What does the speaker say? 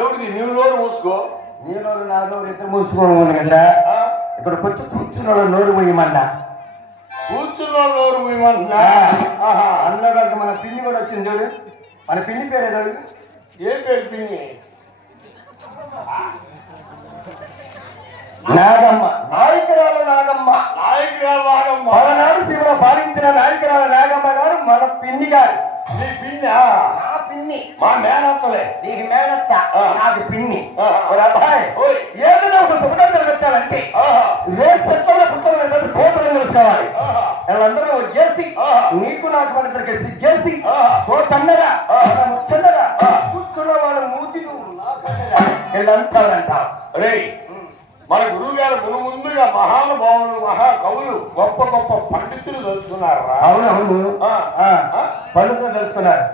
ఎవరికి నీవు నోరు మూసుకో. నీ నోరు నా నోరు ఇద్దరు మూసుకోమని కదా. ఇక్కడికి వచ్చి కూర్చున్న నోరు మూయమన్నా. కూర్చున్న నోరు మూయమన్నా. అందులో కనుక మన పిన్ని కూడా వచ్చింది చూడు. మన పిన్ని పేరు ఏదో. ఏం పేరు పిన్ని? నాగమ్మ. నాయకురాలు నాగమ్మ. నాయకురాలు నాగమ్మ. పలనాడు శివుడు పాలించిన నాయకురాలు నాగమ్మ గారు మన పిన్ని గారు. నీ పిన్ని? నా పిన్ని. మా మేనత్తలే. నీకు మేనత్త, నాకు పిన్ని. అబ్బాయి ఏదైనా ఒక శుభకార్యాలు పెట్టాలంటే ఏ సెట్లో పుస్తకం గోపురం తెలుసుకోవాలి. వాళ్ళందరూ చేసి నీకు నాకు మన చేసి తన్నగా ముచ్చన్నగా కూర్చున్న వాళ్ళ మూతిలు వీళ్ళంటారంట. రే మన గురువు గారు ముందుగా మహానుభావులు మహాకవులు గొప్ప గొప్ప పండితులు తెలుసుకున్నారు. అవునవును, పలుకులు తెలుసుకున్నారు.